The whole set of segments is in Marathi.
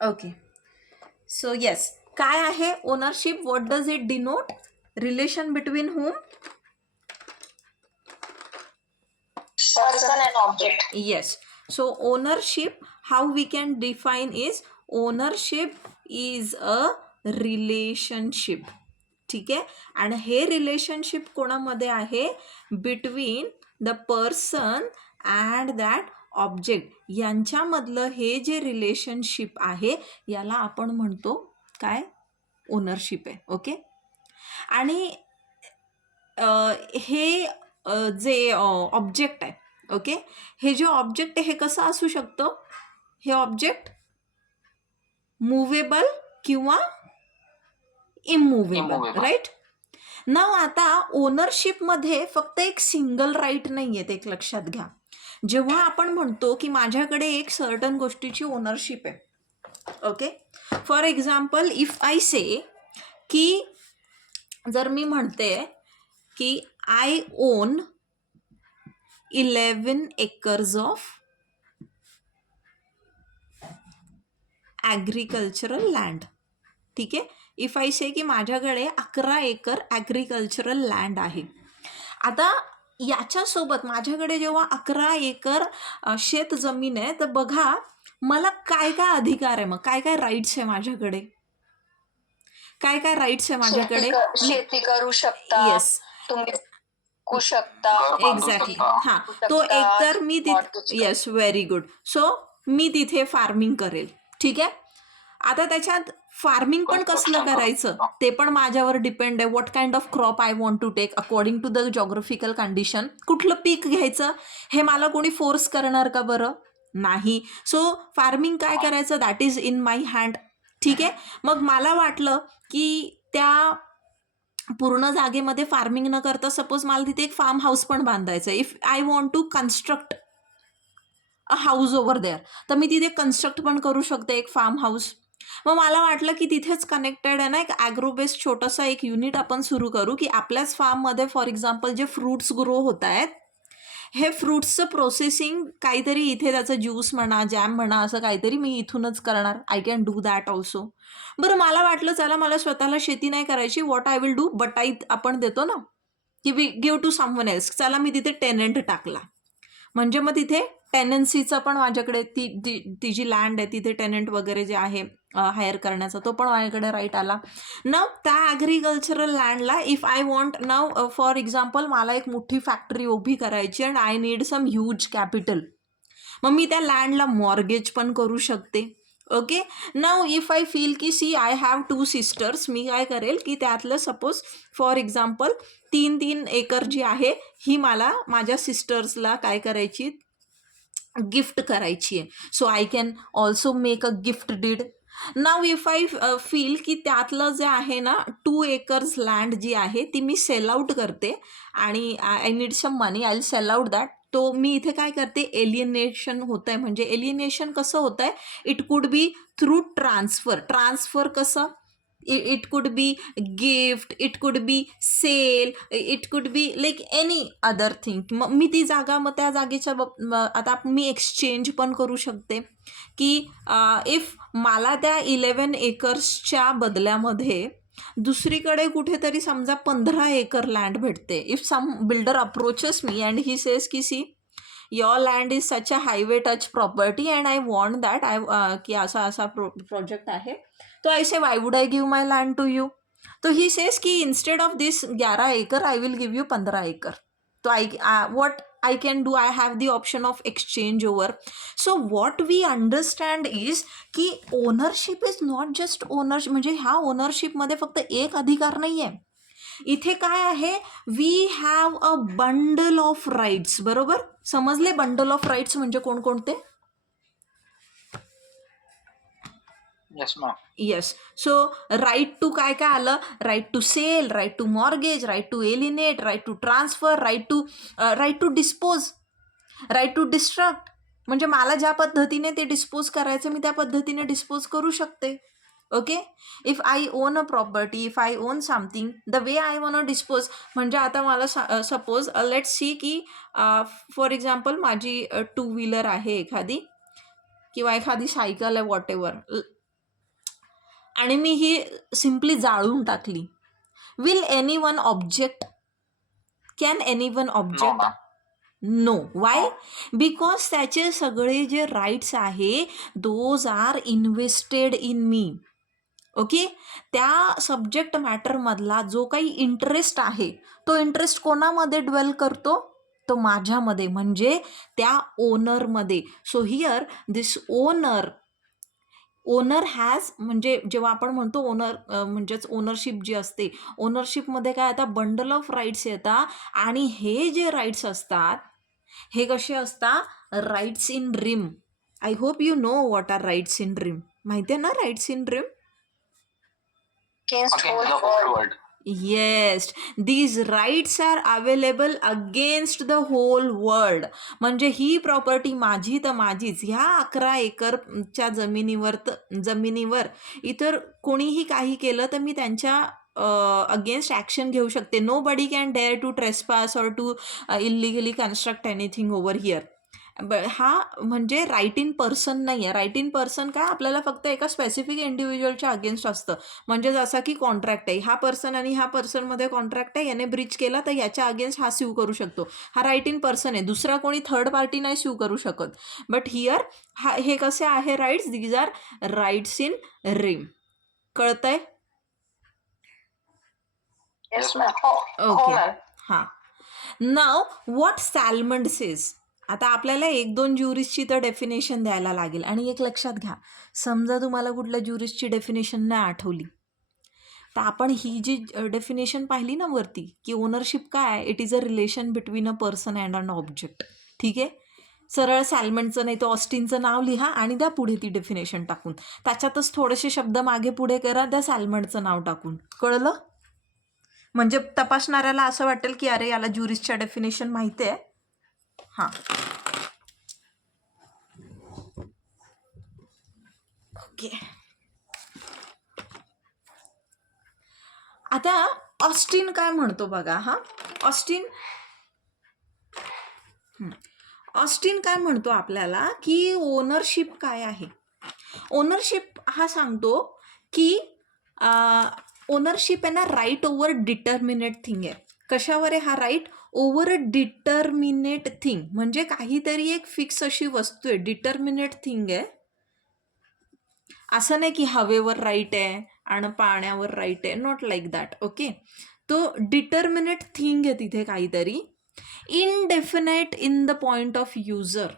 ओके. सो येस, काय आहे ownership? What does it denote? Relation between whom? Person and object. Yes. So ownership, how we can define is ownership is a relationship. ठीक आहे. आणि हे रिलेशनशिप कोणामध्ये आहे? Between the person and that object यांच्यामधलं हे जे रिलेशनशिप आहे याला आपण म्हणतो काय? ओनरशिप आहे. ओके. आणि हे जे ऑब्जेक्ट आहे, ओके, हे जे ऑब्जेक्ट आहे हे कसं असू शकतं? हे ऑब्जेक्ट मुव्हेबल किंवा इममुव्हेबल, राईट? नाव आता ओनरशिपमध्ये फक्त एक सिंगल राईट नाही आहे, एक लक्षात घ्या. जेव्हा आपण म्हणतो की माझ्याकडे एक सर्टन गोष्टीची ओनरशिप आहे, okay, for example if I say की जर मी म्हणते की I own 11 acres of agricultural land. ठीक आहे. इफ आय से की माझ्याकडे 11 एकर ॲग्रिकल्चरल लँड आहे. आता याच्यासोबत माझ्याकडे जेव्हा 11 एकर शेत जमीन आहे, तर बघा मला काय काय अधिकार आहे, मग काय काय राईट्स आहे माझ्याकडे, काय काय राईट्स आहे माझ्याकडे? शेती करू शकता, येस, तुम्ही करू शकता. एक्झॅक्टली. हां, तो एक तर मी तिथे, येस, व्हेरी गुड. सो मी तिथे फार्मिंग करेल. ठीक आहे. आता त्याच्यात फार्मिंग पण कसलं करायचं ते पण माझ्यावर डिपेंड आहे. What kind of crop I want to take according to the geographical condition. कुठलं पीक घ्यायचं हे मला कोणी फोर्स करणार का? बरं नाही. सो फार्मिंग काय करायचं that is in my hand. ठीक आहे. मग मला वाटलं की त्या पूर्ण जागेमध्ये फार्मिंग न करता सपोज मला तिथे एक फार्म हाऊस पण बांधायचं. If I want to construct a house over there, तर मी तिथे कन्स्ट्रक्ट पण करू शकते एक फार्म हाऊस. मग मला वाटलं की तिथेच कनेक्टेड आहे ना एक ॲग्रोबेस्ड छोटासा एक युनिट आपण सुरू करू की आपल्याच फार्ममध्ये फॉर एक्झाम्पल जे फ्रूट्स ग्रो होत आहेत हे फ्रूट्सचं प्रोसेसिंग काहीतरी इथे त्याचं ज्यूस म्हणा, जॅम म्हणा, असं काहीतरी मी इथूनच करणार. I can do that also. बरं मला वाटलं चला मला स्वतःला शेती नाही करायची, what I will do, but आपण देतो ना की we give to someone else. चला मी तिथे टेनंट टाकला, म्हणजे मग तिथे टेनन्सीचं पण माझ्याकडे ती जी लँड आहे तिथे टेनंट वगैरे जे आहे हायर करण्याचा तो पण माझ्याकडे राईट आला. नाव त्या ॲग्रिकल्चरल लँडला if I want now for example मला एक मोठी फॅक्टरी उभी करायची and I need some huge capital, मग मी त्या लँडला मॉर्गेज पण करू शकते. Okay. Now if I feel की सी आय हॅव 2 सिस्टर्स, मी काय करेल की त्यातलं सपोज फॉर एक्झाम्पल 3 एकर जी आहे ही मला माझ्या सिस्टर्सला काय करायची, गिफ्ट करायची आहे. So I can also make a gift deed. Now if I feel की त्यातलं जे आहे ना 2 एकर्स लँड जी आहे ती मी सेल आउट करते आणि I need some money, I will sell out that. तो मी इथे काय करते, एलियनेशन होत आहे. म्हणजे एलियनेशन कसं होत आहे, it could be through transfer कसं, it could be gift, it could be sale, it could be like any other thing. मग मी ती जागा मग त्या जागेच्या आता मी एक्सचेंज पण करू शकते की इफ मला त्या 11 एकर्सच्या बदल्यामध्ये दुसरीकडे कुठेतरी समजा 15 एकर लँड भेटते. इफ सम बिल्डर अप्रोचेस मी अँड ही सेज की see your land is such a highway touch property and I want that की असा प्रोजेक्ट आहे, तो I say, why would I give my land to you? तो he says कि instead of this 11 acre, I will give you 15 acre. तो what I can do, I have the option of exchange over. So what we understand is की ownership is not just ownership. म्हणजे ह्या ओनरशिपमध्ये फक्त एक अधिकार नाही आहे. इथे काय आहे, we have a bundle of rights. बरोबर समजले? बंडल ऑफ राईट्स म्हणजे कोणकोणते? येस. सो राईट टू काय काय आलं, right to sell, right to mortgage, right to alienate, right to transfer, right to dispose, right to destruct. म्हणजे मला ज्या पद्धतीने ते डिस्पोज करायचं मी त्या पद्धतीने डिस्पोज करू शकते. Okay. If I own a property, if I on something, the way I want dispose. म्हणजे आता मला सपोज लेट्स सी की फॉर एक्झाम्पल माझी 2 व्हीलर आहे एखादी किंवा एखादी सायकल आहे, वॉट एव्हर. आणि मी ही सिम्पली जाळून टाकली. Will anyone object? Can anyone object? No. Why? Because त्याचे सगळे जे राईट्स आहे those are invested in me. Okay. त्या सब्जेक्ट मॅटरमधला जो काही इंटरेस्ट आहे तो इंटरेस्ट कोणामध्ये ड्वेल करतो? तो माझ्यामध्ये, म्हणजे त्या ओनरमध्ये. So here this owner has, म्हणजे जेव्हा आपण म्हणतो ओनर म्हणजेच ओनरशिप जी असते, ओनरशिपमध्ये काय आता बंडल ऑफ राईट्स येतात आणि हे जे राईट्स असतात हे कसे असतात? Rights in rem. I hope you know what are rights in rem. माहिती आहे ना rights in rem? against whole world. Yes, these rights are available against the whole world. म्हणजे ही प्रॉपर्टी माझी तर माझीच. ह्या 11 एकरच्या जमिनीवर इतर कोणीही काही केलं तर मी त्यांच्या अगेन्स्ट ॲक्शन घेऊ शकते. Nobody can dare to trespass or to illegally construct anything over here. हा म्हणजे राईट इन पर्सन नाही आहे. राईट इन पर्सन काय आपल्याला फक्त एका स्पेसिफिक इंडिव्हिज्युअलच्या अगेन्स्ट असतं. म्हणजे जसा की कॉन्ट्रॅक्ट आहे, हा पर्सन आणि ह्या पर्सनमध्ये कॉन्ट्रॅक्ट आहे, याने ब्रीच केला तर याच्या अगेन्स्ट हा स्यू करू शकतो. हा राईट इन पर्सन आहे, दुसरा कोणी थर्ड पार्टी नाही स्यू करू शकत. बट हिअर हे कसे आहे rights? These are rights in rem. कळतंय? Yes, ma'am. ओके. हां. Now what Salmond says. आता आपल्याला 1-2 ज्युरिसची तर डेफिनेशन द्यायला लागेल. आणि एक लक्षात घ्या, समजा तुम्हाला कुठल्या ज्युरिसची डेफिनेशन नाही आठवली तर आपण ही जी डेफिनेशन पाहिली ना वरती, की ओनरशिप काय? It is a relation between a person and an object. ठीक आहे. सरळ सॅल्मंडचं नाही तर ऑस्टिनचं नाव लिहा आणि द्या पुढे ती डेफिनेशन टाकून. त्याच्यातच थोडेसे शब्द मागे पुढे करा, द्या सॅल्मंडचं नाव टाकून. कळलं? म्हणजे तपासणाऱ्याला असं वाटेल की अरे याला ज्युरिसच्या डेफिनेशन माहिती आहे. हां. ओके. आता ऑस्टिन काय म्हणतो बघा. ऑस्टिन काय म्हणतो आपल्याला की ओनरशिप काय आहे. ओनरशिप हा सांगतो की ओनरशिप आहे ना राईट ओव्हर डिटर्मिनेट थिंग आहे. कशावर आहे हा right? Over a determinate thing. म्हणजे काहीतरी एक फिक्स अशी वस्तू आहे, डिटर्मिनेट थिंग आहे. असं नाही की हवेवर राईट आहे आणि पाण्यावर राईट आहे, नॉट लाईक दॅट. ओके. तो डिटर्मिनेट थिंग आहे तिथे काहीतरी. Indefinite in the point of user.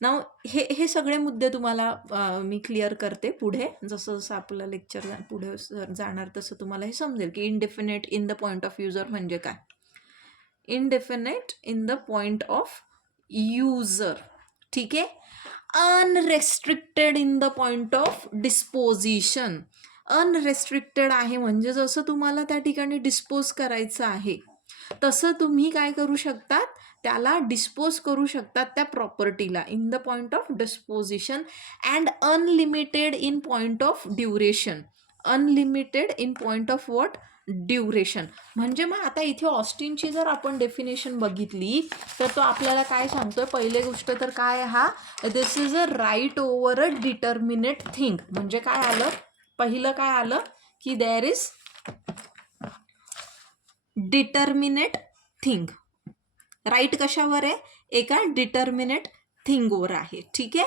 Now हे सगळे मुद्दे तुम्हाला मी क्लिअर करते पुढे. जसं जसं आपलं लेक्चर पुढे जाणार तसं तुम्हाला हे समजेल की indefinite in the point of user म्हणजे काय. Indefinite in the point of user. ठीक आहे. Unrestricted in the point of disposition. Unrestricted आहे म्हणजे जसं तुम्हाला त्या ठिकाणी डिस्पोज करायचं आहे तसं तुम्ही काय करू शकतात? त्याला डिस्पोज करू शकतात त्या प्रॉपर्टीला in the point of disposition. And unlimited in point of duration. Unlimited in point of what? Duration. म्हणजे मग आता इथे ऑस्टिनची जर आपण डेफिनेशन बघितली तर तो आपल्याला काय सांगतोय? पहिली गोष्ट तर काय हा? This is a right over a determinate thing. म्हणजे काय आलं? पहिलं काय आलं की there is determinate thing. Right कशावर आहे? एका डिटर्मिनेट थिंगवर आहे. ठीक आहे.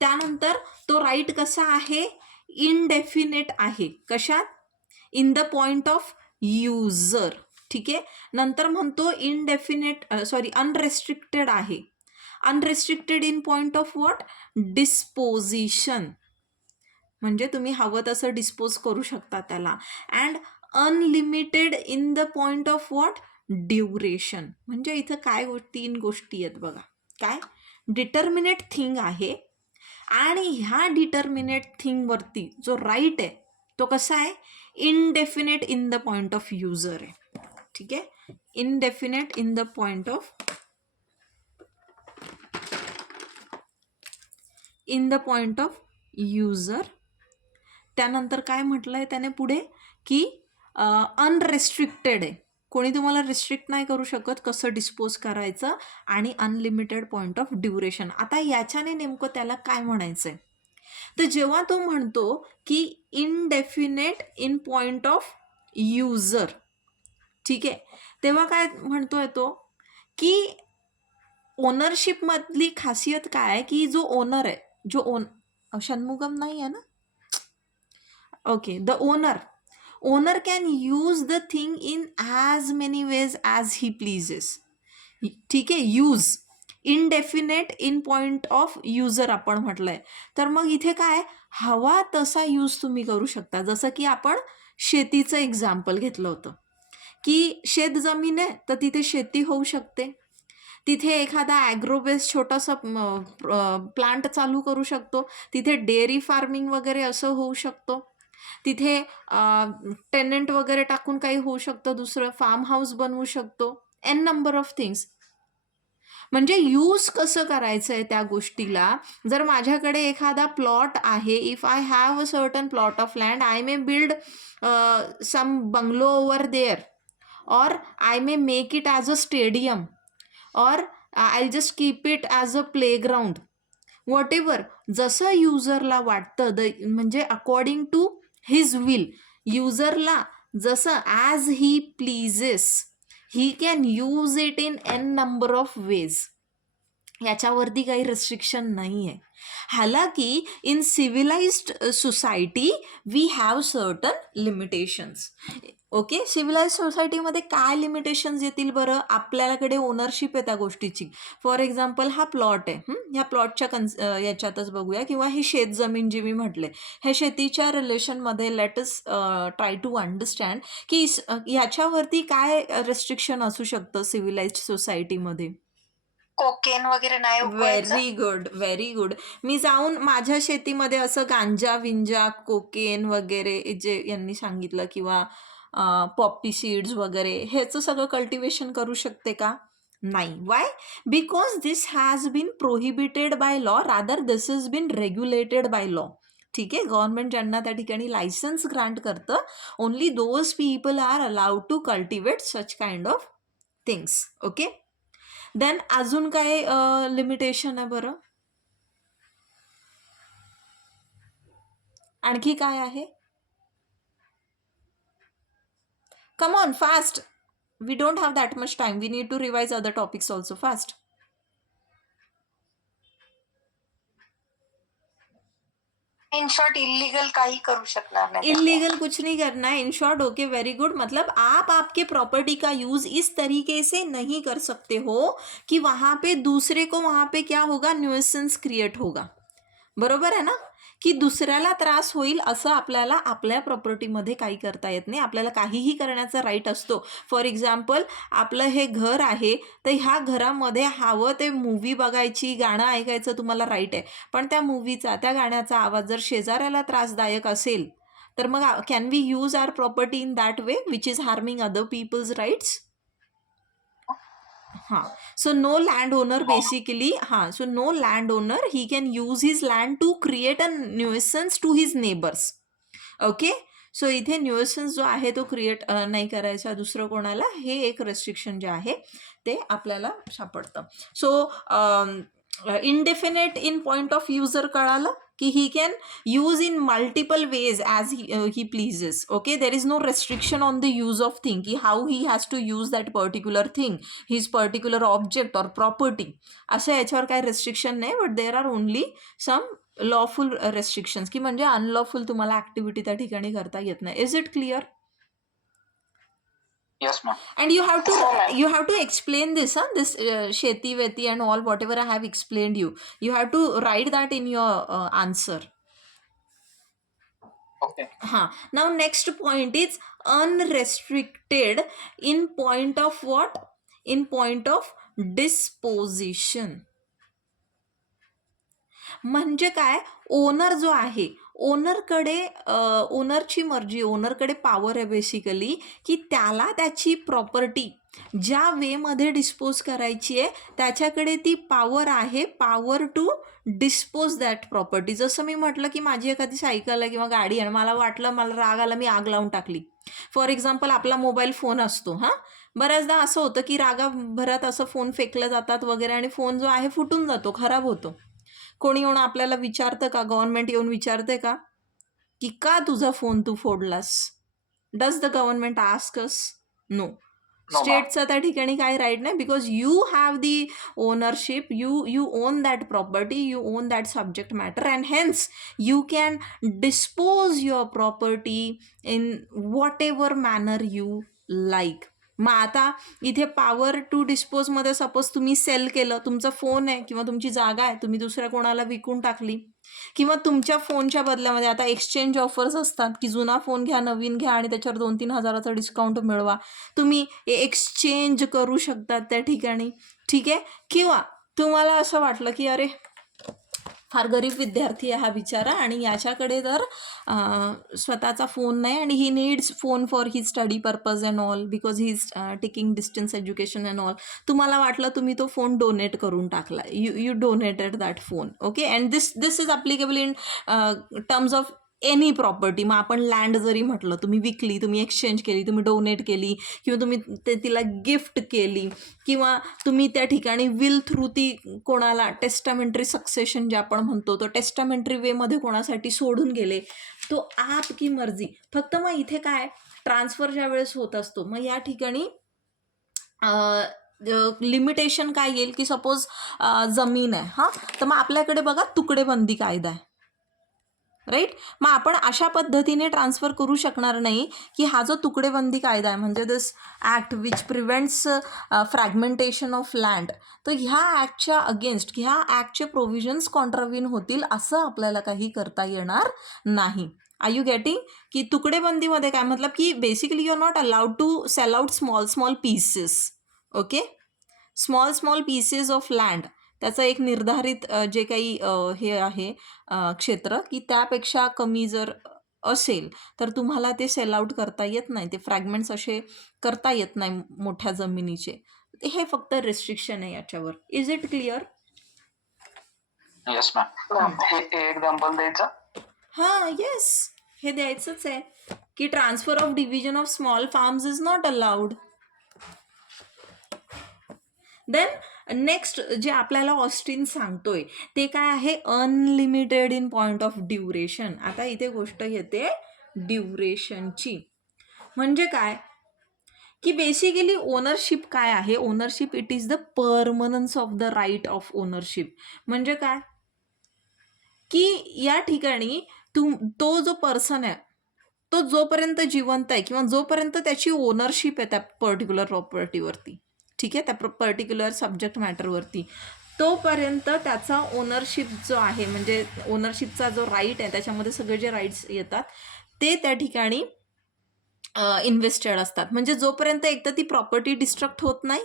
त्यानंतर तो राईट कसा आहे? इनडेफिनेट आहे. कशात? In the point of user. ठीक आहे. नंतर म्हणतो अनरेस्ट्रिक्टेड आहे. Unrestricted in point of what? Disposition. म्हणजे तुम्ही हवं तसं डिस्पोज करू शकता त्याला. And unlimited in the point of what? Duration. म्हणजे इथं काय 3 गोष्टी आहेत बघा. काय? डिटर्मिनेट थिंग आहे आणि ह्या डिटर्मिनेट थिंगवरती जो राईट आहे तो कसा आहे? Indefinite in the point of user आहे. ठीक आहे. Indefinite in the point of user. त्यानंतर काय म्हटलंय त्याने पुढे की अनरेस्ट्रिक्टेड आहे. कोणी तुम्हाला रिस्ट्रिक्ट नाही करू शकत कसं डिस्पोज करायचं. आणि अनलिमिटेड पॉइंट ऑफ ड्युरेशन. आता याच्याने नेमकं त्याला काय म्हणायचं आहे? तर जेव्हा तो म्हणतो की indefinite in point of user, ठीक आहे, तेव्हा काय म्हणतोय तो की ओनरशिपमधली खासियत काय आहे की जो ओनर आहे, जो षण्मुगम नाही आहे ना, okay, the owner can use the thing in as many ways as he pleases, ठीक आहे, use indefinite in point of user आपण म्हटलंय. तर मग इथे काय, हवा तसा यूज तुम्ही करू शकता. जसं की आपण शेतीचं एक्झाम्पल घेतलं होतं की शेत जमीन आहे तर तिथे शेती होऊ शकते, तिथे एखादा ॲग्रोबेस छोटासा प्लांट चालू करू शकतो, तिथे डेअरी फार्मिंग वगैरे असं होऊ शकतो, तिथे टेनंट वगैरे टाकून काही होऊ शकतं, दुसरं फार्म हाऊस बनवू शकतो, एन नंबर ऑफ थिंग्स. म्हणजे यूज कसं करायचं आहे त्या गोष्टीला. जर माझ्याकडे एखादा प्लॉट आहे, if I have a certain plot of land, I may build some bungalow over there, or I may make it as a stadium, or I'll just keep it as a playground, whatever. जसं युजरला वाटतं, म्हणजे अकॉर्डिंग टू हिज विल, युजरला जसं as he pleases, he can use it in n number of ways. याच्यावरती काही रिस्ट्रिक्शन नाही आहे. हालाकी in civilised society we have certain limitations. Okay, civilise सोसायटीमध्ये काय लिमिटेशन्स येतील बरं, आपल्याकडे ओनरशिप आहे त्या गोष्टीची. फॉर एक्झाम्पल हा प्लॉट आहे, ह्या प्लॉटच्या याच्यातच बघूया, किंवा हे शेत जमीन जी मी म्हटले, हे शेतीच्या रिलेशनमध्ये let us try to understand की ह्याच्यावरती काय रेस्ट्रिक्शन असू शकतं सिव्हिलाइज्ड सोसायटीमध्ये. कोकेन वगैरे नाही उगवायचं. Very good, very good. मी जाऊन माझ्या शेतीमध्ये असं गांजा विंजा कोकेन वगैरे जे यांनी सांगितलं, किंवा पॉपी सीड्स वगैरे, ह्याचं सगळं कल्टिवेशन करू शकते का? नाही. Why? Because this has been prohibited by law, rather this is been regulated by law. ठीक आहे, गव्हर्नमेंट ज्यांना त्या ठिकाणी लायसन्स ग्रांट करतं, only those people are allowed to cultivate such kind of things. Okay, then अजून काय लिमिटेशन आहे बरं, आणखी काय आहे? Come on, fast. We don't have that much time. We need to revise other topics also, fast. In short illegal काही करू शकणार नाही. इलीगल कुछ नहीं करना है. In short, okay, very good. मतलब आप आपके प्रॉपर्टी का यूज इस तरीके से नहीं कर सकते हो कि वहां पे दूसरे को, वहां पे क्या होगा, न्यूएसेंस क्रिएट होगा. बरोबर आहे ना, की दुसऱ्याला त्रास होईल असं आपल्याला आपल्या प्रॉपर्टीमध्ये काही करता येत नाही. आपल्याला काहीही करण्याचा राईट असतो. फॉर एक्झाम्पल, आपलं हे घर आहे, तर ह्या घरामध्ये हवं ते मूव्ही बघायची, गाणं ऐकायचं तुम्हाला राईट आहे, पण त्या मूव्हीचा, त्या गाण्याचा आवाज जर शेजाऱ्याला त्रासदायक असेल, तर मग can we use our property in that way which is harming other people's rights? हाँ, so no landowner basically, हाँ, so no landowner, he can use his land to create a nuisance to his neighbors. Okay, so इथे न्यूएसन्स जो आहे तो क्रिएट नाही करायचा दुसरं कोणाला, हे एक रेस्ट्रिक्शन जे आहे ते आपल्याला सापडतं. So indefinite in point of user कळालं की he can use in multiple ways as he pleases. Okay, there is no restriction on the use of thing, की how he has to use that particular thing, his particular object or property, असं याच्यावर काही रेस्ट्रिक्शन नाही. But there are only some lawful restrictions, की म्हणजे अनलॉफुल तुम्हाला ॲक्टिव्हिटी त्या ठिकाणी करता येत नाही. Is it clear? Yes, ma'am. And you have to explain this, this sheti veti and all, whatever I have explained you have to write that in your answer. Okay. Now next point is unrestricted in point of what? In point of disposition. म्हणजे काय, ओनर जो आहे, ओनरकडे ओनरची मर्जी, ओनरकडे पॉवर आहे बेसिकली, की त्याला त्याची प्रॉपर्टी ज्या वेमध्ये डिस्पोज करायची आहे त्याच्याकडे ती पॉवर आहे, power to dispose that property. जसं मी म्हटलं की माझी एखादी सायकल आहे किंवा गाडी आहे, मला वाटलं, मला राग आला, मी आग लावून टाकली. फॉर एक्झाम्पल, आपला मोबाईल फोन असतो, बऱ्याचदा असं होतं की रागाभरात असं फोन फेकले जातात वगैरे, आणि फोन जो आहे फुटून जातो, खराब होतो. कोणी येऊन आपल्याला विचारतं का, गव्हर्नमेंट येऊन विचारते का की का तुझा फोन तू फोडलास? Does the government ask us? No. स्टेटचा त्या ठिकाणी काही राईट नाही, because you have the ownership, you own that property, you own that subject matter, and hence you can dispose your property in whatever manner you like. मग आता इथे पॉवर टू डिस्पोजमध्ये सपोज तुम्ही सेल केलं, तुमचा फोन आहे किंवा तुमची जागा आहे, तुम्ही दुसऱ्या कोणाला विकून टाकली, किंवा तुमच्या फोनच्या बदल्यामध्ये आता एक्सचेंज ऑफर्स असतात की जुना फोन घ्या, नवीन घ्या आणि त्याच्यावर 2-3 हजाराचा डिस्काउंट मिळवा, तुम्ही एक्सचेंज करू शकतात त्या ठिकाणी. ठीक आहे. किंवा तुम्हाला असं वाटलं की अरे फार गरीब विद्यार्थी आहे हा बिचारा आणि याच्याकडे तर स्वतःचा फोन नाही आणि he needs phone for he study purpose and all, because he is taking distance education and all. तुम्हाला वाटलं तुम्ही तो फोन डोनेट करून टाकला, you donated that phone. Okay. And this is applicable in terms of any property. मग आपण लँड जरी म्हटलं, तुम्ही विकली, तुम्ही एक्सचेंज केली, तुम्ही डोनेट केली, किंवा तुम्ही तिला गिफ्ट केली, किंवा तुम्ही त्या ठिकाणी विल थ्रू ती कोणाला टेस्टामेंटरी सक्सेशन जे आपण म्हणतो, तो टेस्टामेंटरी वेमध्ये कोणासाठी सोडून गेले, तो आपकी मर्जी. फक्त मग इथे काय ट्रान्सफर ज्या वेळेस होत असतो, मग या ठिकाणी लिमिटेशन काय येईल की सपोज जमीन आहे हां, तर मग आपल्याकडे बघा तुकडेबंदी कायदा आहे, राईट. मग आपण अशा पद्धतीने ट्रान्सफर करू शकणार नाही की हा जो तुकडेबंदी कायदा आहे म्हणजे this act which prevents fragmentation of land, तर ह्या ॲक्टच्या अगेन्स्ट, ह्या ॲक्टचे प्रोव्हिजन्स कॉन्ट्राव्हिन होतील असं आपल्याला काही करता येणार नाही. Are you getting? की तुकडेबंदीमध्ये काय मतलब की basically you are not allowed to sell out small pieces. Okay. Small pieces of land, त्याचं एक निर्धारित जे काही हे आहे क्षेत्र, की त्यापेक्षा कमी जर असेल तर तुम्हाला ते सेल आउट करता येत नाही, ते फ्रॅगमेंट्स असे करता येत नाही मोठ्या जमिनीचे. हे फक्त रेस्ट्रिक्शन आहे याच्यावर. Is it clear? Yes ma'am. हे एक्झाम्पल द्यायचं? हां, येस, हे द्यायचंच आहे की transfer of division of small farms is not allowed. Then next जे आपल्याला ऑस्टिन सांगतोय ते काय आहे, unlimited in point of duration. आता इथे गोष्ट येते ड्युरेशनची. म्हणजे काय की बेसिकली ओनरशिप काय आहे, ownership it is the permanence of the right of ownership. म्हणजे काय की या ठिकाणी तो जो पर्सन आहे तो जोपर्यंत जिवंत आहे किंवा जोपर्यंत त्याची ओनरशिप आहे त्या पर्टिक्युलर प्रॉपर्टीवरती, ठीक आहे, त्या पर्टिक्युलर सब्जेक्ट मॅटरवरती, तोपर्यंत त्याचा ओनरशिप जो आहे म्हणजे ओनरशिपचा जो राईट आहे त्याच्यामध्ये सगळे जे राईट्स येतात ते त्या ठिकाणी इन्व्हेस्टेड असतात. म्हणजे जोपर्यंत एकतर ती प्रॉपर्टी डिस्ट्रक्ट होत नाही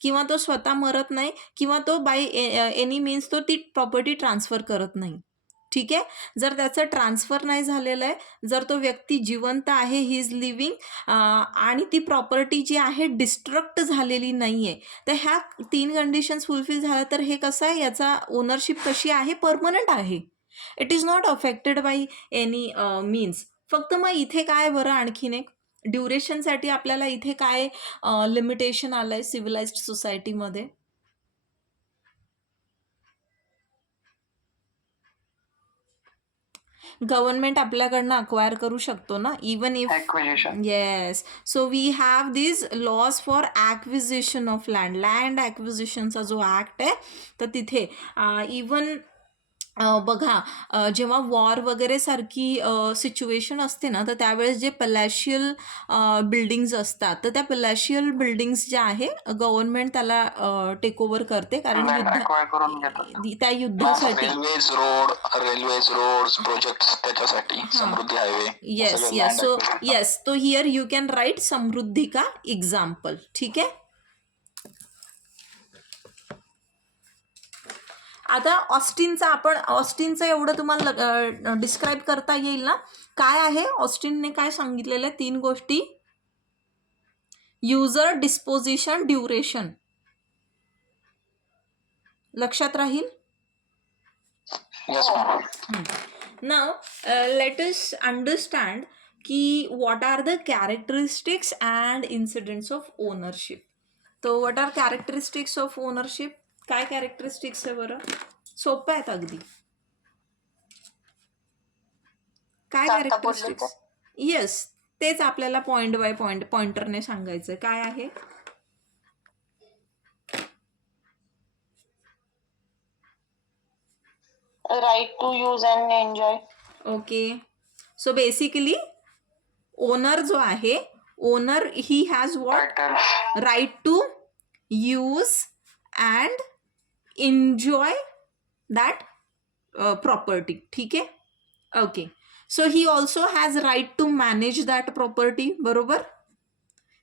किंवा तो स्वतः मरत नाही किंवा तो बाय एनी मीन्स तो ती प्रॉपर्टी ट्रान्सफर करत नाही. ठीक आहे. जर त्याचं ट्रान्सफर नाही झालेलं आहे, जर तो व्यक्ती जिवंत आहे, ही इज लिव्हिंग, आणि ती प्रॉपर्टी जी आहे डिस्ट्रक्ट झालेली नाही आहे, तर ह्या 3 कंडिशन्स फुलफिल झाल्या तर हे कसं आहे, याचा ओनरशिप कशी आहे, परमनंट आहे. It is not affected by any means. फक्त मग इथे काय बरं आणखीन एक ड्युरेशनसाठी आपल्याला इथे काय लिमिटेशन आलं आहे सिव्हिलाइज्ड सोसायटीमध्ये? गव्हर्नमेंट आपल्याकडनं अक्वायर करू शकतो ना, even if Acquisition. Yes. So we have this laws for acquisition of land ॲक्विजिशनचा जो ॲक्ट आहे, तर तिथे इवन बघा जेव्हा वॉर वगैरे सारखी सिच्युएशन असते ना, तर त्यावेळेस जे पलॅशियल बिल्डिंग्ज असतात, तर त्या पलॅशियल बिल्डिंग्स ज्या आहे गव्हर्नमेंट त्याला टेक ओव्हर करते, कारण Land युद्ध acquire करून घेतात. त्या युद्धासाठी. रेल्वेज रोड्स प्रोजेक्ट त्याच्यासाठी समृद्धी हायवे. येस. सो येस, तो हियर यू कॅन राईट समृद्धी का एक्झाम्पल. ठीक आहे. आता ऑस्टिनचं एवढं तुम्हाला डिस्क्राईब करता येईल ना. काय आहे ऑस्टिनने काय सांगितलेलं आहे, 3 गोष्टी, युजर, डिस्पोजिशन, ड्युरेशन. लक्षात राहील? Yes ma'am. Now let us understand की what are the characteristics and incidents of ownership. तो what are characteristics of ownership, काय कॅरेक्टरिस्टिक्स आहे बरं? सोपं आहेत अगदी. काय आता बोलले कॅरेक्टरिस्टिक्स? येस, तेच आपल्याला पॉइंट बाय पॉइंट पॉइंटरने सांगायचं काय आहे. Right to use and enjoy. Okay, so basically owner जो आहे, owner he has what? Right to use and enjoy that property. ठीक आहे, okay. So he also has right to manage that property. बरोबर,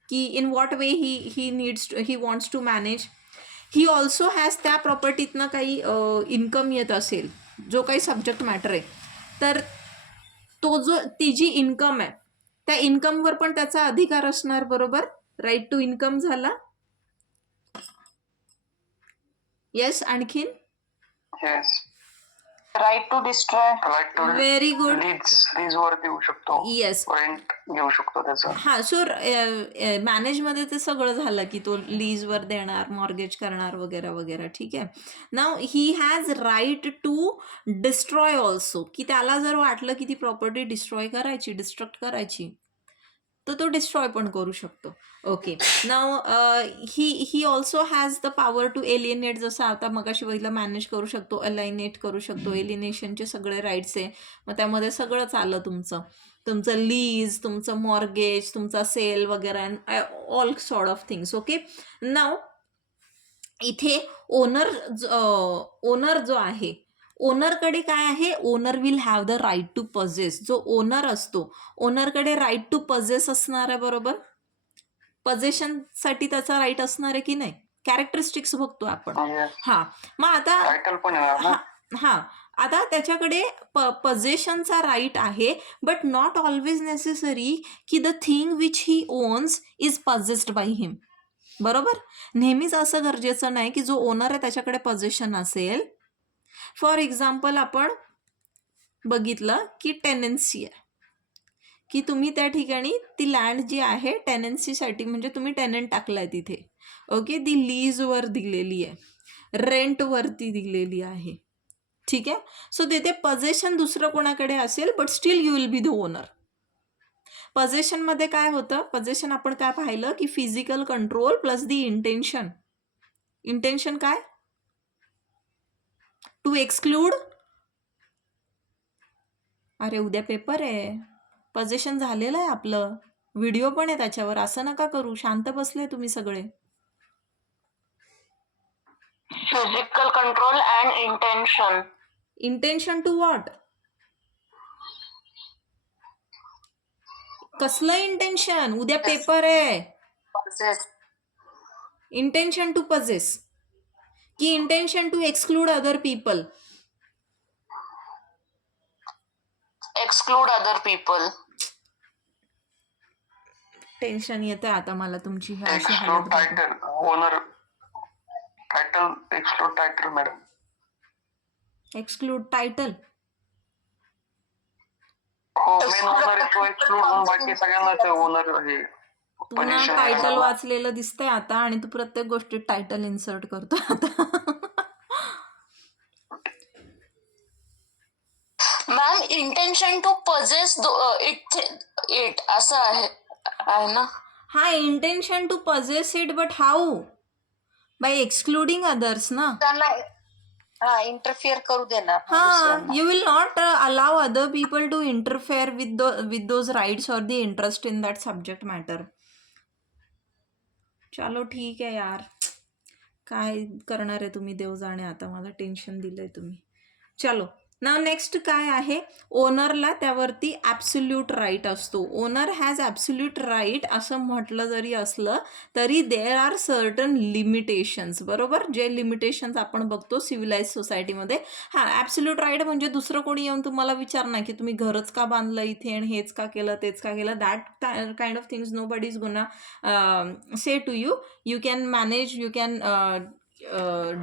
की in what way he wants to manage. He also has त्या प्रॉपर्टीतनं काही इन्कम येत असेल, जो काही सब्जेक्ट मॅटर आहे, तर तो जो ती जी इन्कम आहे त्या इन्कमवर पण त्याचा अधिकार असणार. बरोबर, राईट टू इन्कम झाला. येस, आणखीन right to destroy. Right to very good. Lease वर देऊ शकतो, येस. रेंट घेऊ शकतो त्याचं. हां, सो मॅनेजमध्ये ते सगळं झालं की तो लीजवर देणार, मॉर्गेज करणार वगैरे वगैरे. ठीक आहे. Now he has right to destroy also, की त्याला जर वाटलं की ती प्रॉपर्टी डिस्ट्रॉय करायची, डिस्ट्रक्ट करायची, तर तो डिस्ट्रॉय पण करू शकतो. Okay, now he also has the power to alienate. जसं आता मगाशी बघितलं, मॅनेज करू शकतो, अलाइनेट करू शकतो. एलिनेशनचे सगळे राईट्स आहे, मग त्यामध्ये सगळंच आलं तुमचं लीज, तुमचं मॉर्गेज, तुमचा सेल वगैरे, all sort of things. Okay, now इथे ओनर जो आहे, ओनरकडे काय आहे? Owner will have the right to possess. जो ओनर असतो, ओनरकडे राईट टू पजेस असणार आहे. बरोबर, पजेशनसाठी त्याचा राईट असणार आहे की नाही? कॅरेक्टरिस्टिक्स बघतो आपण. हां, मग आता टायटल पण येणार ना. हां, आता त्याच्याकडे पजेशनचा राईट आहे, बट नॉट ऑलवेज नेसेसरी की the thing which he owns is possessed by him. बरोबर, नेहमीच असं गरजेचं नाही की जो ओनर आहे त्याच्याकडे पजेशन असेल. फॉर एक्झाम्पल, आपण बघितलं की टेनन्सी आहे, की तुम्ही त्या ठिकाणी ती लँड जी आहे टेनन्सीसाठी, म्हणजे तुम्ही टेनंट टाकलाय तिथे. ओके, ती लीजवर दिलेली आहे, रेंटवरती दिलेली आहे. ठीक आहे, सो तिथे पजेशन दुसरं कोणाकडे असेल, but still you will be the owner. पजेशनमध्ये काय होतं? पजेशन आपण काय पाहिलं की physical control plus the intention. Intention काय? To exclude. अरे उद्या पेपर आहे, पजेशन झालेलं आहे आपलं, व्हिडिओ पण आहे त्याच्यावर. असं नका करू, शांत बसले तुम्ही सगळे. Physical control and intention. Intention to what? कसलं इंटेन्शन? उद्या पेपर आहे. इंटेन्शन टू पजेस की intention to exclude other people? Exclude other people. Tension येते आता मला तुमची ही अशी एक्सक्लूड हालत बघून. Title, owner title, exclude title madam. Exclude title. हो, मेन ओनर आहे तो एक्सक्लूड, बाकी सगळ्यांनाच ओनर आहे. तुला टायटल वाचलेलं दिसतंय आता, आणि तू प्रत्येक गोष्टीत टायटल इन्सर्ट करतो आता. Ma'am, intention to possess it असं आहे ना. हा, intention to possess it, but how? By excluding others ना. त्यांना इंटरफिअर करू देणार. हां, you will not allow other people to interfere with those rights or the interest in that subject matter. चलो ठीक आहे यार, काय करणार आहे तुम्ही, देव जाणे. आता मला टेन्शन दिलंय तुम्ही. चलो, नाव नेक्स्ट काय आहे? ओनरला त्यावरती ॲब्सोल्यूट राईट असतो. ओनर हॅज ॲब्सोल्यूट राईट असं म्हटलं जरी असलं तरी देर आर सर्टन लिमिटेशन्स. बरोबर, जे लिमिटेशन्स आपण बघतो सिव्हिलाइज सोसायटीमध्ये. हां, ॲब्सोल्यूट राईट म्हणजे दुसरं कोणी येऊन तुम्हाला विचारणार की तुम्ही घरच का बांधलं इथे, आणि हेच का केलं, तेच का केलं. That kind of things nobody is gonna say to you. You can manage, you can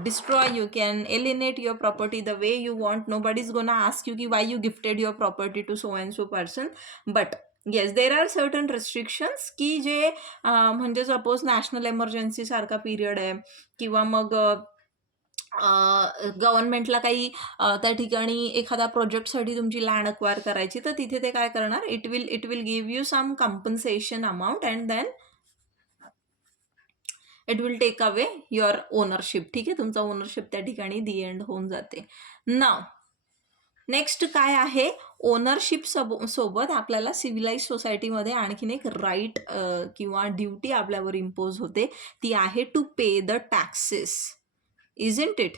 destroy, you can alienate your property the way you want. Nobody's gonna ask you ki why you gifted your property to so and so person. But yes, there are certain restrictions की जे म्हणजे सपोज नॅशनल एमर्जन्सी सारखा पिरियड आहे, किंवा मग गव्हर्नमेंटला काही त्या ठिकाणी एखादा प्रोजेक्टसाठी तुमची लँड अक्वायर करायची, तर तिथे ते काय करणार, it will give you some compensation amount and then it will take away your ownership. ठीक आहे, तुमचा ओनरशिप त्या ठिकाणी दी एंड होऊन जाते. नाव नेक्स्ट काय आहे, ओनरशिप सोबत आपल्याला सिव्हिलाइज सोसायटीमध्ये आणखीन एक राईट किंवा ड्युटी आपल्यावर इम्पोज होते, ती आहे to pay the taxes. Isn't it?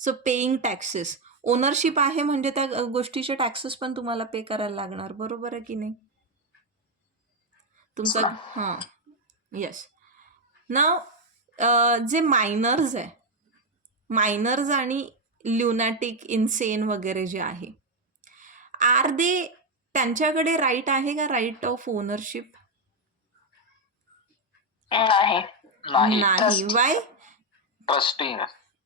So paying taxes. Ownership आहे म्हणजे त्या गोष्टीचे टॅक्सेस पण तुम्हाला पे करायला लागणार, बरोबर आहे की नाही तुमचा? हां, येस. नाव जे मायनर्स आहे, मायनर्स आणि ल्युनॅटिक, इन्सेन वगैरे जे आहे, आर दे, त्यांच्याकडे राईट आहे का राईट ऑफ ओनरशिप? नाही. वाय? ट्रस्टी,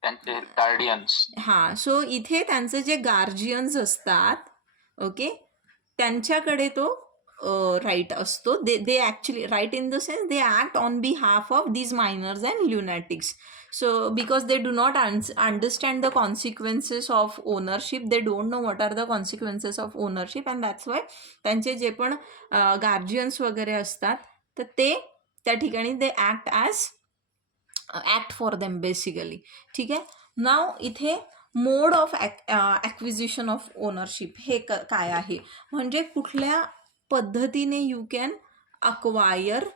त्यांचे गार्डियन्स. हां, सो इथे त्यांचे जे गार्जियन्स असतात, ओके, त्यांच्याकडे तो राईट असतो. They actually right in the sense they act on behalf of these minors and lunatics. So because they do not understand the consequences of ownership, they don't know what are the consequences of ownership, and that's why त्यांचे जे पण गार्जियन्स वगैरे असतात, तर ते त्या ठिकाणी they act for them basically. ठीक आहे. नाव इथे मोड ऑफ ॲक्विजिशन ऑफ ओनरशिप हे काय आहे, म्हणजे कुठल्या पद्धतीने you can acquire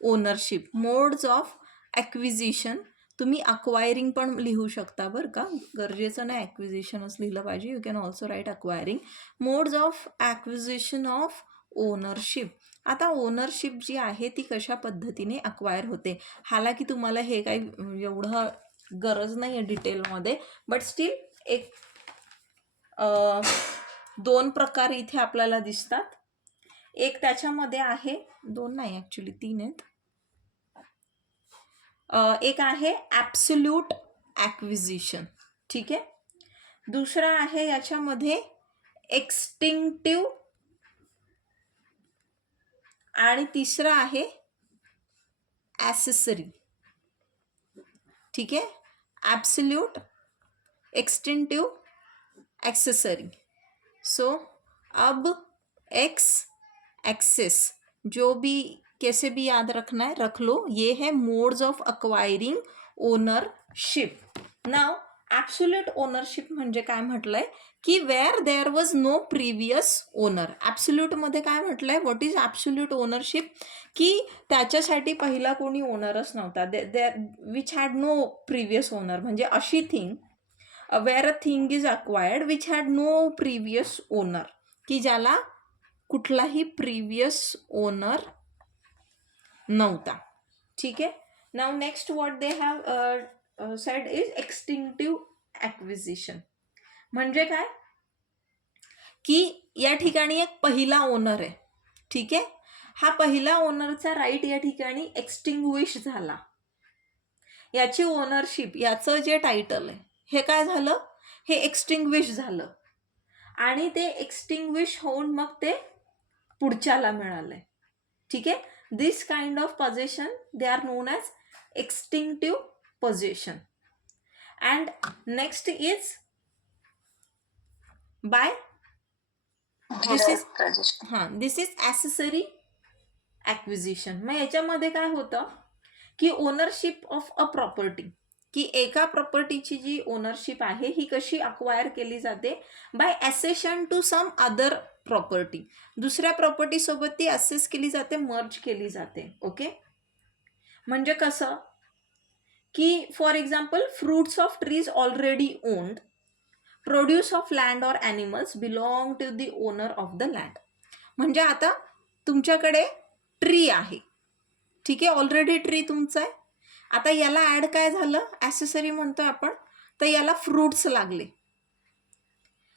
ownership. Modes of acquisition, तुम्ही अक्वायरिंग पण लिहू शकता बरं का, गरजेचं नाही ॲक्विजिशनच लिहिलं पाहिजे, you can also write acquiring. Modes of acquisition of ownership. आता ओनरशिप जी आहे ती कशा पद्धतीने अक्वायर होते, हालाकी तुम्हाला हे काही एवढं गरज नाही आहे डिटेलमध्ये, बट स्टील एक 2 प्रकार इथे आपल्याला दिसतात. एक त्याच्यामध्ये आहे, 2 नाही ॲक्च्युली 3 आहेत. एक आहे ॲब्सोल्यूट ॲक्विजिशन. ठीक आहे. दुसरा आहे याच्यामध्ये एक्सटिंक्टिव्ह, आणि तिसरा आहे ॲसेसरी. ठीक आहे. Absolute, extinctive, accessory. सो अब एक्सेस जो भी कैसे भी याद रखना है रख लो, ये है modes of acquiring ownership. Now absolute ownership म्हणजे काय म्हटलंय की where there was no previous owner. ॲब्सोल्यूटमध्ये काय म्हटलंय, व्हॉट इज ॲब्सोल्यूट ओनरशिप, की त्याच्यासाठी पहिला कोणी ओनरच नव्हता, which had no previous owner. म्हणजे अशी thing, where a thing is acquired which had no previous owner, की ज्याला कुठलाही प्रिव्हियस ओनर नव्हता. ठीक आहे. Now next what they have said is extinctive acquisition. म्हणजे काय की या ठिकाणी एक पहिला ओनर आहे. ठीक आहे. हा पहिला ओनरचा राईट या ठिकाणी एक्सटिंग्विश झाला, याची ओनरशिप, याचं जे टायटल आहे हे काय झालं, हे एक्सटिंग्विश झालं, आणि ते एक्सटिंग्विश होऊन मग ते पुढच्याला मिळालंय. ठीक आहे. This kind of possession they are known as extinctive possession. And next is by, this is accessory acquisition. मग याच्यामध्ये काय होतं की ओनरशिप ऑफ अ प्रॉपर्टी, की एका प्रॉपर्टीची जी ओनरशिप आहे ही कशी अक्वायर केली जाते, by accession to some other property. दुसऱ्या प्रॉपर्टीसोबत ती ॲसेस केली जाते, मर्ज केली जाते. ओके. म्हणजे कसं की for example fruits of trees already owned, produce of land or animals belong to the owner of the land. म्हणजे आता तुमच्याकडे ट्री आहे. ठीक आहे. ऑलरेडी ट्री तुमचं आहे. आता याला ॲड काय झालं, ॲसेसरी म्हणतो आपण, तर याला फ्रूट्स लागले.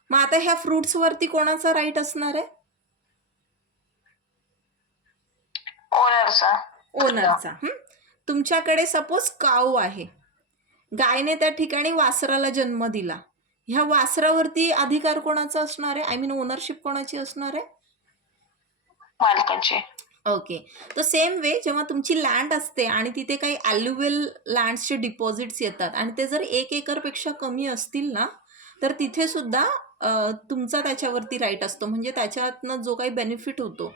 मग आता ह्या फ्रूट्सवरती कोणाचा राईट असणार आहे, ओनरचा. तुमच्याकडे सपोज काऊ आहे, गायने त्या ठिकाणी वासराला जन्म दिला, ह्या वासरावरती अधिकार कोणाचा असणार आहे, आय मीन ओनरशिप कोणाची असणार आहे, मालकाची. ओके. तर सेम वे जेव्हा तुमची लँड असते आणि तिथे काही ॲल्युअल लँड्सचे डिपॉझिट्स येतात आणि ते जर 1 एकरपेक्षा कमी असतील ना, तर तिथे सुद्धा तुमचा त्याच्यावरती राईट असतो. म्हणजे त्याच्यातनं जो काही बेनिफिट होतो,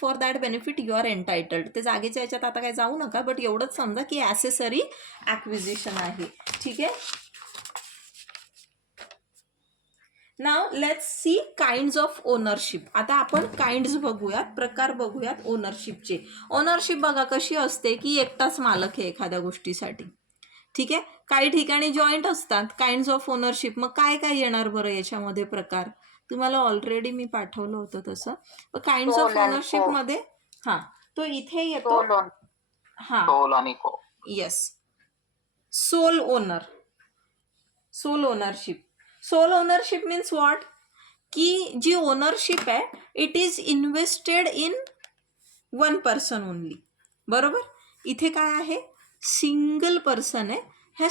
for that benefit you are entitled. ते जागेच्या याच्यात आता काही जाऊ नका, बट एवढंच समजा की ॲसेसरी ॲक्विजिशन आहे. ठीक आहे. Now let's see kinds of ownership. आता आपण काइंड्स बघूयात, प्रकार बघूयात ओनरशिपचे. ओनरशिप बघा कशी असते की एकटाच मालक आहे एखाद्या गोष्टीसाठी. ठीक आहे. काही ठिकाणी जॉईंट असतात काइंड्स ऑफ ओनरशिप. मग काय काय येणार बरं याच्यामध्ये प्रकार? तुम्हाला ऑलरेडी मी पाठवलं होतं तसं. काइंड्स ऑफ ओनरशिप मध्ये हा तो इथे येतो. हा सोल आणि co. Yes. Sole owner, sole ownership. Sole ownership means what? की जी ओनरशिप आहे it is invested in one person only. बरोबर. इथे काय आहे? सिंगल पर्सन आहे. ह्या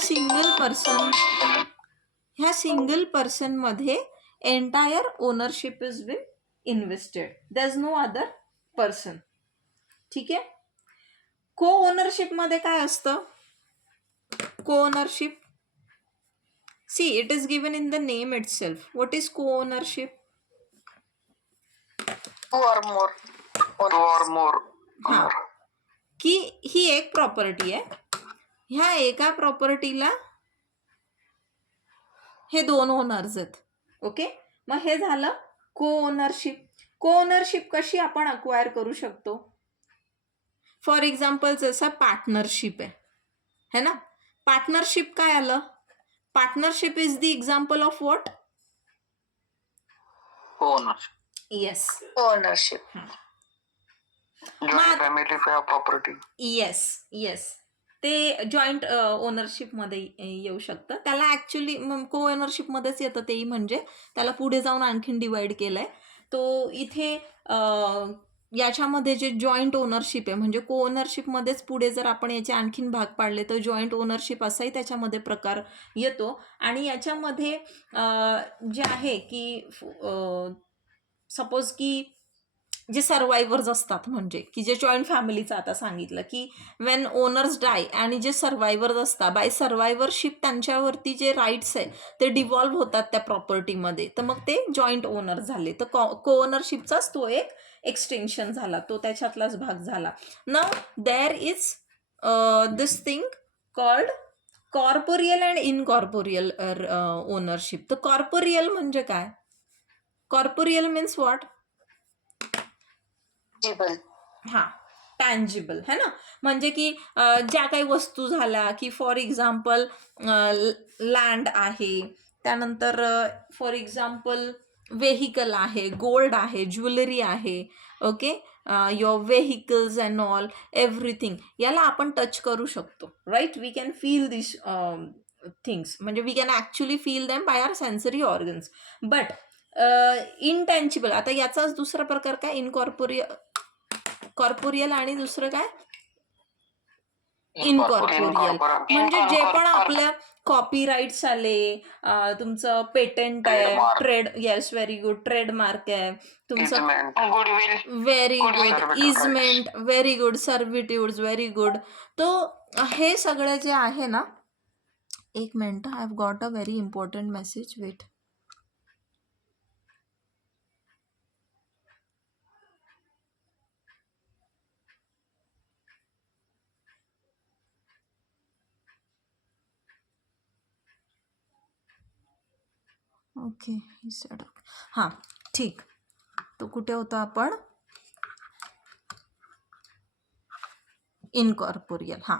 सिंगल पर्सनमध्ये entire ownership is been invested. There is no other person. ठीक आहे. को ओनरशिपमध्ये काय असतं? Co ownership, see it is given in the name itself. What is co-ownership? Two or more. हा, की ही एक प्रॉपर्टी आहे. ह्या एका प्रॉपर्टीला हे 2 ओनर्स आहेत. ओके. मग हे झालं को ओनरशिप. को ओनरशिप कशी आपण अक्वायर करू शकतो? फॉर एक्झाम्पल जसं पार्टनरशिप आहे ना. पार्टनरशिप काय आलं? Partnership is the example of what? Ownership. Yes. Ownership. Joint family property. Yes yes. ते जॉईंट ओनरशिपमध्ये येऊ शकतं. त्याला ॲक्च्युली को ओनरशिपमध्येच येतं. तेही म्हणजे त्याला पुढे जाऊन आणखीन डिवाइड केलं आहे. तो इथे याच्यामध्ये जे जॉईंट ओनरशिप आहे म्हणजे को ओनरशिपमध्येच पुढे जर आपण याचे आणखीन भाग पाडले तर जॉईंट ओनरशिप असाही त्याच्यामध्ये प्रकार येतो. आणि याच्यामध्ये जे आहे की सपोज की जे सर्वायव्हर्स असतात म्हणजे की जे जॉईंट फॅमिलीचं आता सांगितलं की वेन ओनर्स डाय आणि जे सर्वायव्हर्स असतात बाय सर्वायव्हरशिप त्यांच्यावरती जे राईट्स आहे ते डिव्हॉल्व होतात त्या प्रॉपर्टीमध्ये. तर मग ते जॉईंट ओनर झाले. तर को ओनरशिपचाच तो एक एक्सटेन्शन झाला. तो त्याच्यातलाच भाग झाला. Now there is this thing called corporeal and incorporeal ownership. तर कॉर्पोरियल म्हणजे काय? Corporeal means what? हा, टँजिबल है ना. म्हणजे की ज्या काही वस्तू झाल्या की फॉर एक्झाम्पल लँड आहे, त्यानंतर फॉर एक्झाम्पल व्हेकल आहे, गोल्ड आहे, ज्वेलरी आहे. Okay. Your vehicles and all everything याला आपण टच करू शकतो. Right. We can feel this things. म्हणजे we can actually feel them by our sensory organs. But intangible. आता याचाच दुसरा प्रकार काय? कॉर्पोरियल आणि दुसरं काय? इनकॉर्पोरियल. म्हणजे जे पण आपल्या कॉपीराईट्स आले, तुमचं पेटंट आहे, trade, yes very good, trademark आहे तुमचं, very good, easement, very good, servitudes, very good. तो हे सगळं जे आहे ना, एक minute, I have got a very important message. Wait. Okay. He said. हां, ठीक. तो कुठे होता आपण? इनकॉर्पोरियल. हां.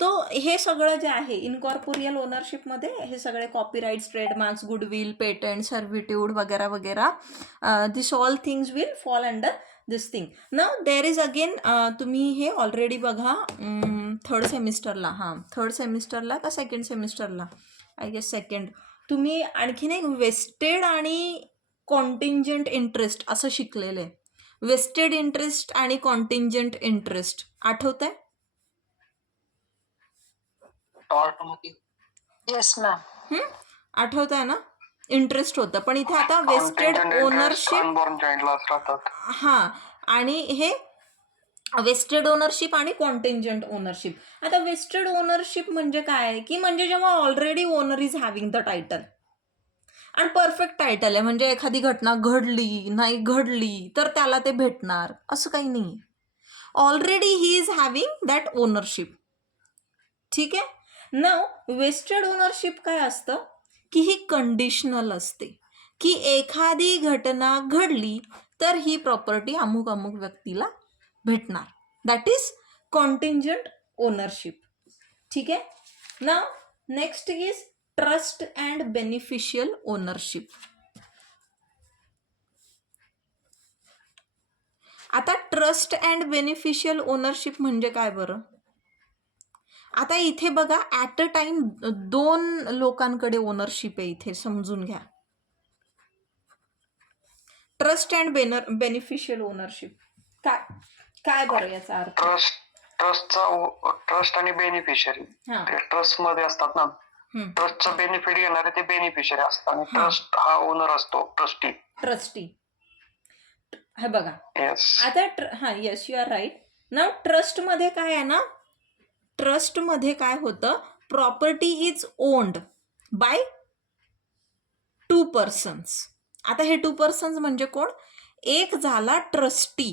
तो हे सगळं जे आहे इनकॉर्पोरियल ओनरशिपमध्ये हे सगळे copyrights, trademarks, goodwill, patent, servitude वगैरे वगैरे, this all things will fall under this thing. Now there is again, तुम्ही हे ऑलरेडी बघा थर्ड सेमिस्टरला. हां, थर्ड सेमिस्टरला का सेकंड सेमिस्टरला? I guess second. तुम्ही आणखीन एक वेस्टेड आणि कॉन्टिंजंट इंटरेस्ट असं शिकलेलं आहे. वेस्टेड इंटरेस्ट आणि कॉन्टिंजंट इंटरेस्ट आठवत आहे? Yes ma'am. आठवत आहे ना? इंटरेस्ट होतं. पण इथे आता वेस्टेड ओनरशिप. हां. आणि हे वेस्टेड ओनरशिप आणि कॉन्टिंजंट ओनरशिप. आता वेस्टेड ओनरशिप म्हणजे काय, की म्हणजे जेव्हा already owner is having the title आणि परफेक्ट टायटल आहे, म्हणजे एखादी घटना घडली नाही घडली तर त्याला ते भेटणार असं काही नाही. Already he is having that ownership. ठीक आहे. नाउ वेस्टेड ओनरशिप काय असतं, की ही कंडिशनल असते, की एखादी घटना घडली तर ही प्रॉपर्टी अमुक अमुक व्यक्तीला भेटणार. That is contingent ownership. ठीक आहे. Now next is trust and beneficial ownership. आता ट्रस्ट अँड बेनिफिशियल ओनरशिप म्हणजे काय बरं? आता इथे बघा, ॲट अ टाइम 2 लोकांकडे ओनरशिप आहे इथे, समजून घ्या. ट्रस्ट अँड बेनिफिशियल ओनरशिप काय काय बरं याचा अर्थ? ट्रस्ट आणि बेनिफिशरी हां. ते ट्रस्ट मध्ये असतात ना. हम्म. ट्रस्टचा बेनिफिट घेणारे ते बेनिफिशरी असतात आणि हां. ट्रस्ट हा ओनर असतो, ट्रस्टी. हे बघा, येस. आता हां, येस, यू आर राईट. ना ट्रस्टमध्ये काय आहे ना, ट्रस्टमध्ये काय होतं, property is owned by 2 persons. आता हे 2 पर्सन्स म्हणजे कोण? एक झाला ट्रस्टी.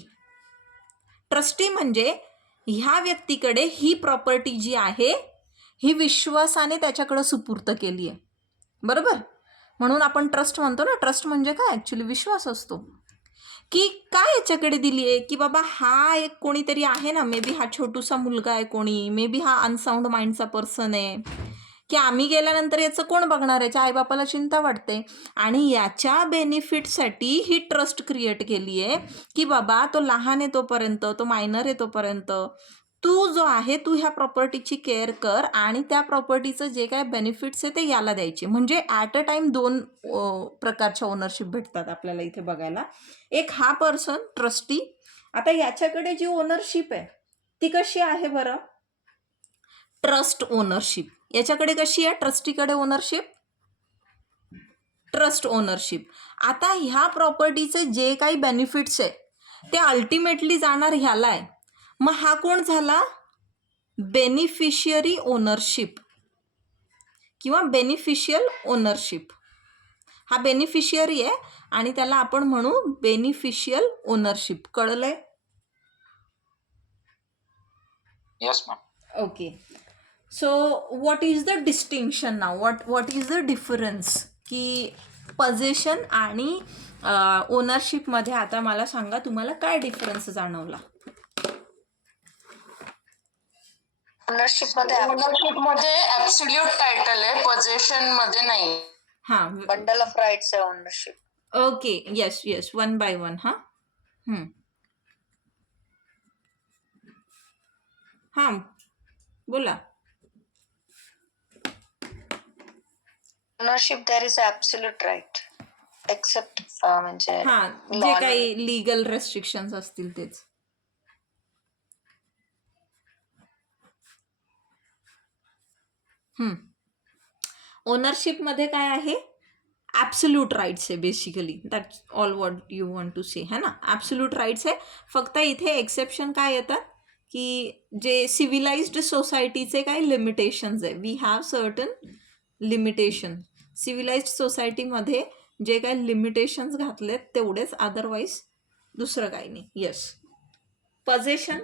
ट्रस्टी म्हणजे ह्या व्यक्तीकडे ही प्रॉपर्टी जी आहे ही विश्वासाने त्याच्याकडे सुपूर्त केली आहे, बरोबर? म्हणून आपण ट्रस्ट म्हणतो ना. ट्रस्ट म्हणजे काय, ॲक्च्युली विश्वास असतो, की काय याच्याकडे दिली आहे, की बाबा हा एक कोणीतरी आहे ना, मे बी हा छोटूसा मुलगा आहे, कोणी मे बी हा अनसाऊंड माइंडचा पर्सन आहे, की आम्ही गेल्यानंतर याचं कोण बघणार, याच्या आईबापाला चिंता वाटते आणि याच्या बेनिफिटसाठी ही ट्रस्ट क्रिएट केली आहे, की बाबा तो लहान आहे तोपर्यंत, तो मायनर आहे तोपर्यंत तू जो आहे तू ह्या प्रॉपर्टीची केअर कर आणि त्या प्रॉपर्टीचं जे काय बेनिफिट्स आहे ते याला द्यायचे. म्हणजे ॲट अ टाइम 2 प्रकारच्या ओनरशिप भेटतात आपल्याला इथे बघायला. एक हा पर्सन ट्रस्टी. आता याच्याकडे जी ओनरशिप आहे ती कशी आहे बरं? Trust ownership. याच्याकडे कशी आहे ट्रस्टीकडे ओनरशिप? Trust ownership. आता ह्या प्रॉपर्टीचे जे काही बेनिफिट्स आहे ते अल्टिमेटली जाणार ह्याला आहे. मग हा कोण झाला? बेनिफिशियरी ओनरशिप किंवा बेनिफिशियल ओनरशिप. हा बेनिफिशियरी आहे आणि त्याला आपण म्हणू बेनिफिशियल ओनरशिप. कळलंय? Yes ma'am. Okay. So what is the distinction now? What is the difference? की पोझेशन आणि ओनरशिपमध्ये आता मला सांगा, तुम्हाला काय डिफरन्स जाणवला? ओनरशिप मध्ये ऍब्सोल्यूट टायटल आहे, पोझेशन मध्ये नाही. हां. बंडल ऑफ राईट्स आहे ownership. Okay. Yes yes, 1 by 1. हां हां, बोला. Ownership there is absolute right except म्हणजे हां, जे काही लीगल रेस्ट्रिक्शन्स असतील तेच. ओनरशिपमध्ये काय आहे? ॲब्सोल्यूट राईट्स आहे basically. That's all what you want to say, है ना. ॲब्सोल्यूट राईट्स आहे. फक्त इथे एक्सेप्शन काय येतात, की जे सिव्हिलाइज्ड सोसायटीचे काही लिमिटेशन्स आहे. We have certain limitation. Civilised सोसायटीमध्ये जे काही लिमिटेशन्स घातलेत तेवढेच, अदरवाईज दुसरं काही नाही. येस. पोझेशन.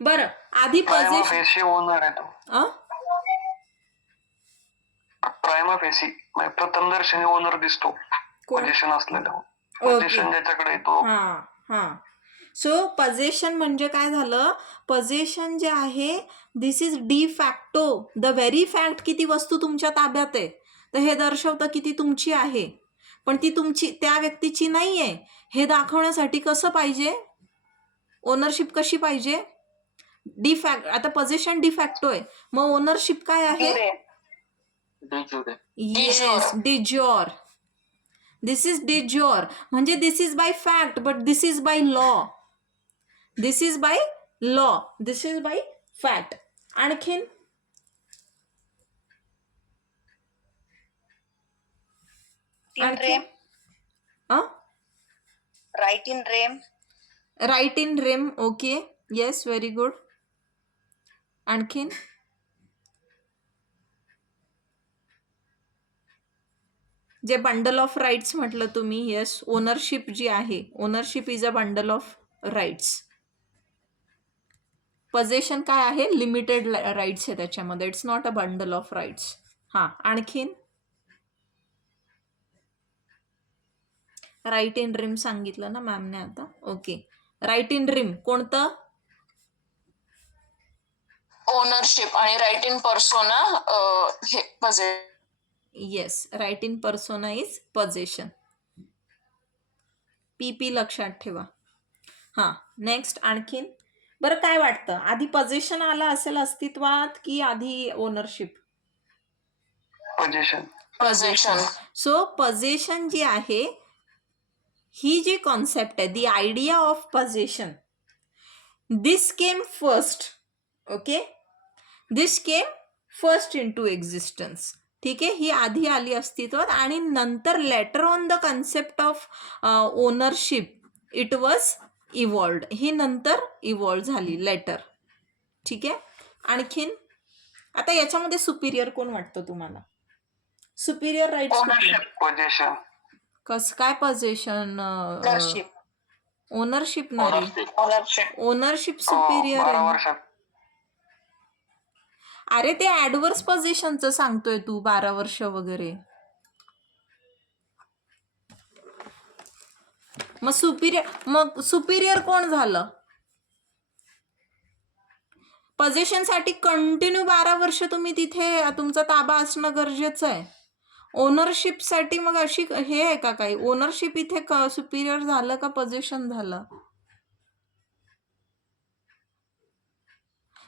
बरं, आधी पोझेशन ओनर आहे तो. प्रायमा फेसी म्हणजे प्रथमदर्शनी ओनर दिसतो पोझिशन असलेला. पोझिशन ज्याच्याकडे येतो. हां. सो पोझेशन म्हणजे काय झालं? पोझेशन जे आहे this is de facto. The very fact की ती वस्तू तुमच्या ताब्यात आहे तर हे दर्शवतं की ती तुमची आहे, पण ती तुमची त्या व्यक्तीची नाही आहे हे दाखवण्यासाठी कसं पाहिजे? ओनरशिप कशी पाहिजे? De fact. आता पोझेशन डी फॅक्टो आहे, मग ओनरशिप काय आहे? Yes, de jure. This is de jure म्हणजे this is by fact but this is by law. This is by law, this is by fact. आणखीन rem. A right in rem. Right in rem. Okay, yes, very good. आणखीन जे बंडल ऑफ राईट्स म्हटलं तुम्ही, येस, ओनरशिप जी आहे, ownership is a bundle of rights. Possession काय आहे, लिमिटेड राईट्स आहे त्याच्यामध्ये, it's not a bundle of rights. हां, आणखीन राईट इन रिम सांगितलं ना मॅमने आता. ओके, राईट इन रिम कोणतं? ओनरशिप. आणि राईट इन पर्सोना हे possession. Yes, right in persona is possession. P लक्षात ठेवा. हां, नेक्स्ट आणखीन. बरं, काय वाटतं, आधी पजेशन आलं असेल अस्तित्वात की आधी ओनरशिप? पोझिशन. सो पजेशन जी आहे, ही जी कॉन्सेप्ट आहे, the idea of possession, this came first. Okay, this came first into existence. ठीक आहे, ही आधी आली अस्तित्वात आणि नंतर later on the concept of ownership it was evolved. ही नंतर इव्हॉल्व झाली लेटर. ठीक आहे, आणखीन आता याच्यामध्ये सुपिरियर कोण वाटतं तुम्हाला? Superior rights position. कस काय पजेशन? ओनरशिप. ओनरशिप नाही, ओनरशिप हो, सुपिरियर 12 आहे. वर्षात. अरे ते ऍडव्हर्स पोझिशनचं सांगतोय तू, 12 वर्ष वगैरे. मग सुपिरियर कोण झालं? पोझिशन साठी कंटिन्यू 12 वर्ष तुम्ही तिथे तुमचा ताबा असणं गरजेचं आहे. ओनरशिप साठी मग अशी हे आहे का काही? ओनरशिप इथे सुपिरियर झालं का पोझिशन झालं?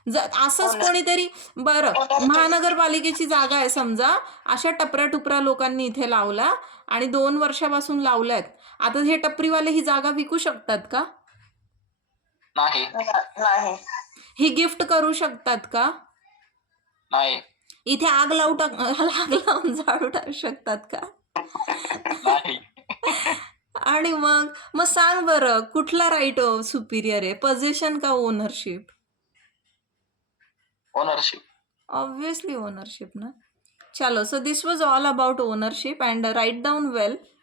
असंच कोणीतरी, बरं, महानगरपालिकेची जागा आहे समजा, अशा टपऱ्या टुपऱ्या लोकांनी इथे लावला आणि 2 वर्षापासून लावल्यात. आता हे टपरीवाले ही जागा विकू शकतात का? नाही. ही गिफ्ट करू शकतात का? नाही. इथे आग लावून जाळू टाकू शकतात का? नाही. आणि मग सांग बरं, कुठला राईट सुपिरियर आहे, पोझिशन का ownership? Ownership. Obviously ownership, na. Chalo, so this was all about ownership, and write down well